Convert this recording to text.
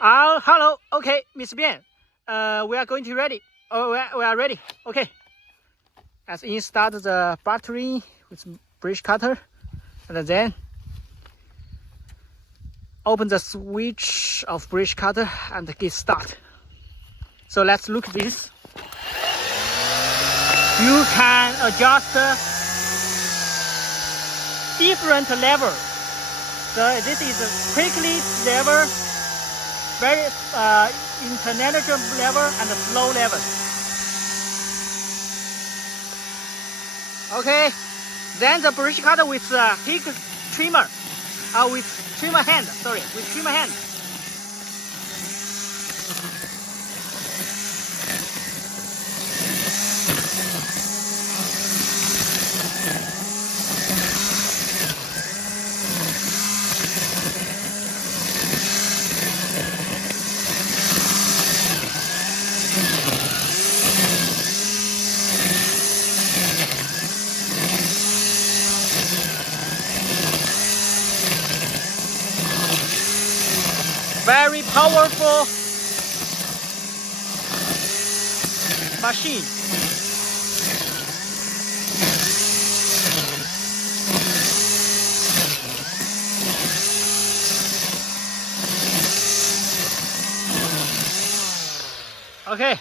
Hello. Okay, Miss Bian. We are going to ready. Oh, we are ready. Okay. Let's install the battery with bridge cutter, and then open the switch of bridge cutter and get start. So let's look at this. You can adjust different level. So this is a quickly level, very intermediate level, and slow level. Okay, then the bridge cutter with Hedge Trimmer, with trimmer hand. Sorry, with trimmer hand. Very powerful machine. Okay,